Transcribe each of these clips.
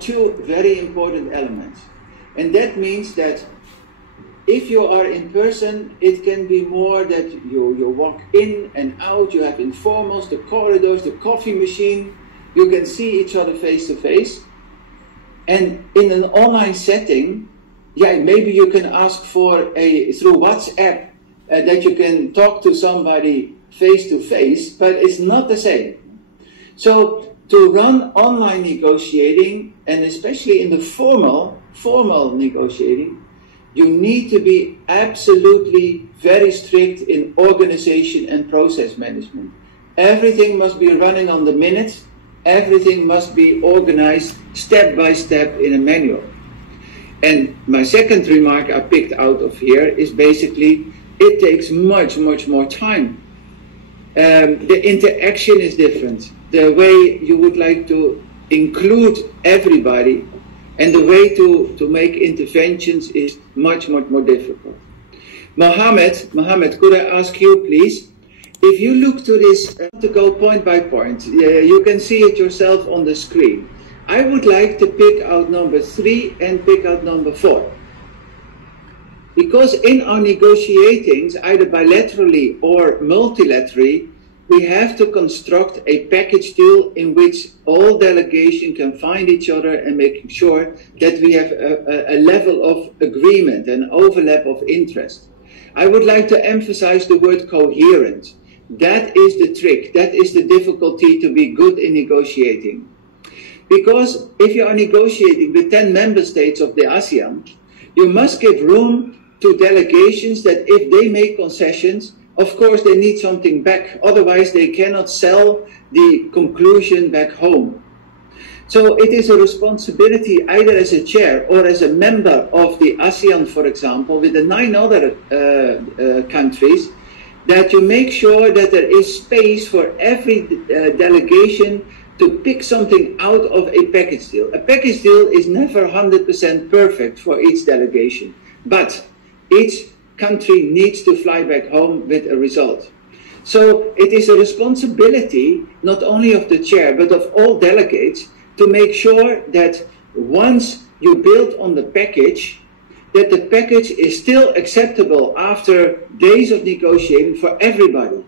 Two very important elements. And that means that if you are in person, it can be more that you walk in and out, you have informals, the corridors, the coffee machine, you can see each other face to face. And in an online setting, yeah, maybe you can ask for through WhatsApp that you can talk to somebody face to face, but it's not the same. So to run online negotiating, and especially in the formal negotiating, you need to be absolutely very strict in organization and process management. Everything must be running on the minute. Everything must be organized step by step in a manual. And my second remark I picked out of here is basically it takes much more time. The interaction is different. The way you would like to include everybody and the way to make interventions is much more difficult. Mohammed, could I ask you, please, if you look to this, to go point by point, you can see it yourself on the screen. I would like to pick out number 3 and pick out number 4. Because in our negotiatings, either bilaterally or multilaterally, we have to construct a package deal in which all delegations can find each other and making sure that we have a level of agreement and overlap of interest. I would like to emphasize the word coherent. That is the trick. That is the difficulty to be good in negotiating. Because if you are negotiating with 10 member states of the ASEAN, you must give room to delegations that if they make concessions, of course they need something back. Otherwise they cannot sell the conclusion back home. So it is a responsibility either as a chair or as a member of the ASEAN, for example, with the 9 other countries, that you make sure that there is space for every delegation to pick something out of a package deal. A package deal is never 100% perfect for each delegation, but each country needs to fly back home with a result. So it is a responsibility not only of the chair but of all delegates to make sure that once you build on the package, that the package is still acceptable after days of negotiating for everybody.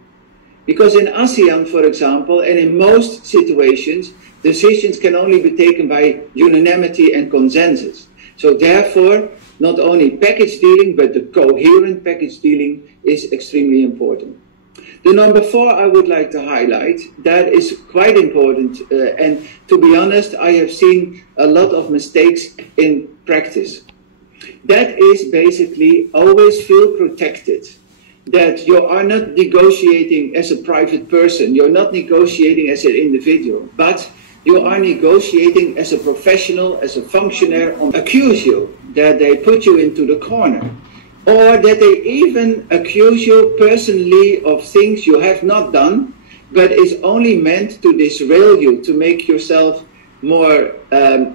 Because in ASEAN, for example, and in most situations, decisions can only be taken by unanimity and consensus. So therefore, not only package dealing, but the coherent package dealing is extremely important. The number 4 I would like to highlight, that is quite important, and to be honest, I have seen a lot of mistakes in practice. That is basically always feel protected. That you are not negotiating as a private person, you're not negotiating as an individual, but you are negotiating as a professional, as a functionary, accuse you, that they put you into the corner, or that they even accuse you personally of things you have not done, but is only meant to disrail you, to make yourself more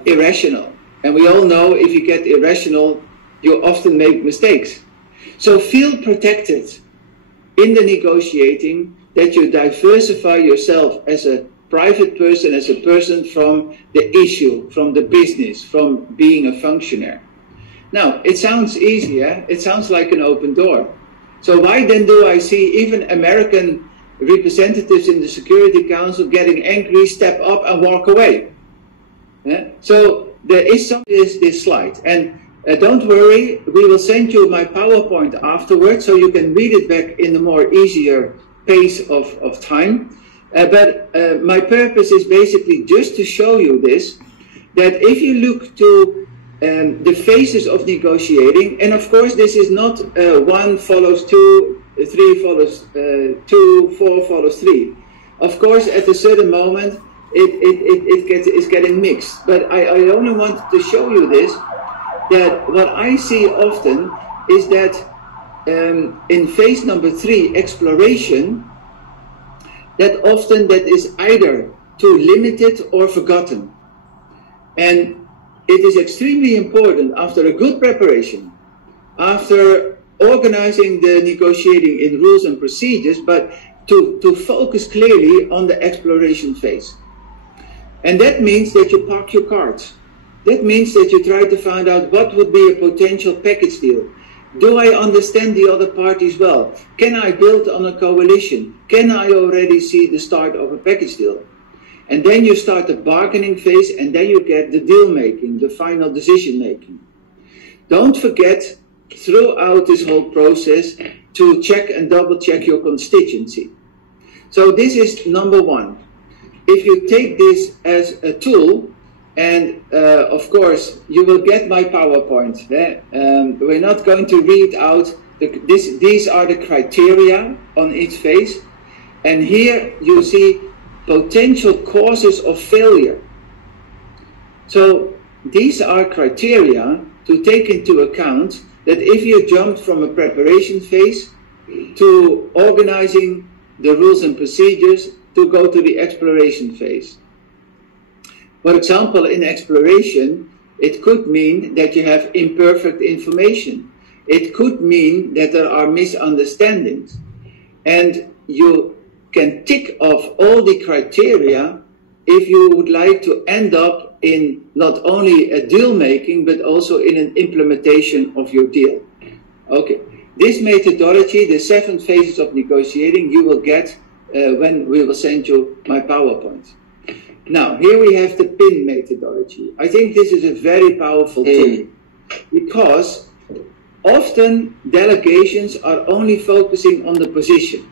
irrational. And we all know if you get irrational, you often make mistakes. So feel protected in the negotiating, that you diversify yourself as a private person, as a person from the issue, from the business, from being a functionary. Now, it sounds easy, eh? It sounds like an open door. So why then do I see even American representatives in the Security Council getting angry, step up and walk away? Yeah? So there is this slide. And don't worry, we will send you my PowerPoint afterwards so you can read it back in a more easier pace of time. But my purpose is basically just to show you this, that if you look to the phases of negotiating, and of course this is not 1 follows 2, 3 follows 2, 4 follows 3. Of course at a certain moment it's getting mixed, but I only wanted to show you this, that what I see often is that in phase number 3, exploration, that often that is either too limited or forgotten. And it is extremely important after a good preparation, after organizing the negotiating in rules and procedures, but to focus clearly on the exploration phase. And that means that you park your cards. That means that you try to find out what would be a potential package deal. Do I understand the other parties well? Can I build on a coalition? Can I already see the start of a package deal? And then you start the bargaining phase, and then you get the deal making, the final decision making. Don't forget throughout this whole process to check and double check your constituency. So this is number one. If you take this as a tool, and of course you will get my PowerPoint. We're not going to read out, these are the criteria on each phase. And here you see potential causes of failure. So these are criteria to take into account that if you jumped from a preparation phase to organizing the rules and procedures to go to the exploration phase. For example, in exploration, it could mean that you have imperfect information. It could mean that there are misunderstandings. And you can tick off all the criteria if you would like to end up in not only a deal making, but also in an implementation of your deal. Okay, this methodology, the 7 phases of negotiating, you will get when we will send you my PowerPoint. Now, here we have the PIN methodology. I think this is a very powerful tool because often delegations are only focusing on the position.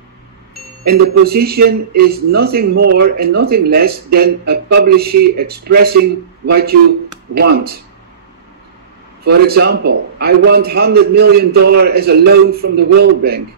And the position is nothing more and nothing less than a publishee expressing what you want. For example, I want $100 million as a loan from the World Bank.